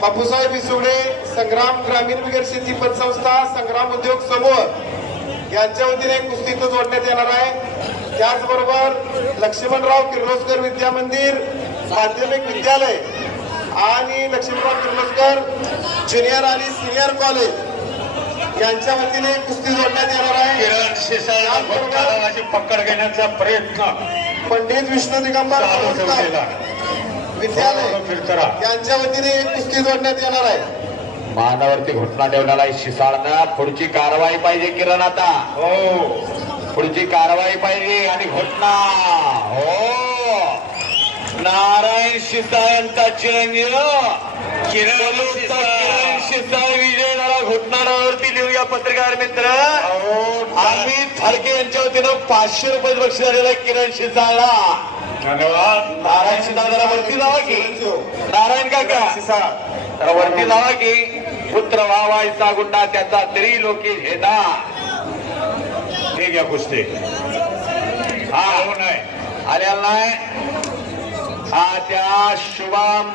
बापूसाहेब इसुडे संग्राम ग्रामीण बिगर शेती पतसंस्था संग्राम उद्योग समूह यांच्या वतीने कुस्ती जोडण्यात येणार आहे. त्याचबरोबर लक्ष्मणराव किर्लोस्कर विद्या मंदिर माध्यमिक विद्यालय आणि लक्ष्मणराव किर्लोस्कर ज्युनियर आणि सिनियर कॉलेज यांच्या वतीने एक कुस्ती जोडण्यात येणार आहे. पकड घेण्याचा प्रयत्न पंडित विष्णू दिगंबर विद्यालय फिरतरा यांच्या वतीने एक कुस्ती जोडण्यात येणार आहे. मानावरती ठेवण्याला शिसाळना. पुढची कारवाई पाहिजे किरण आता. हो. पुढची कारवाई पाहिजे आणि घोषणा. हो. नारायण शिसाळ यांचा चिरंजीव. किरण शिसाळ. विजय झाला घोषणावरती लिहूया पत्रकार मित्र. आम्ही थारके यांच्या वतीनं पाचशे रुपये बक्षीस झालेलं आहे किरण शिसाळला. धन्यवाद. नारायण वरती जावा की. नारायण काका वरती जावा की. पुत्र व्हावायचा गुंडा त्याचा तरी लोके घेता ठीक आहे कुस्ती. हा. हो नाही आलेला नाही. हा त्या शुभम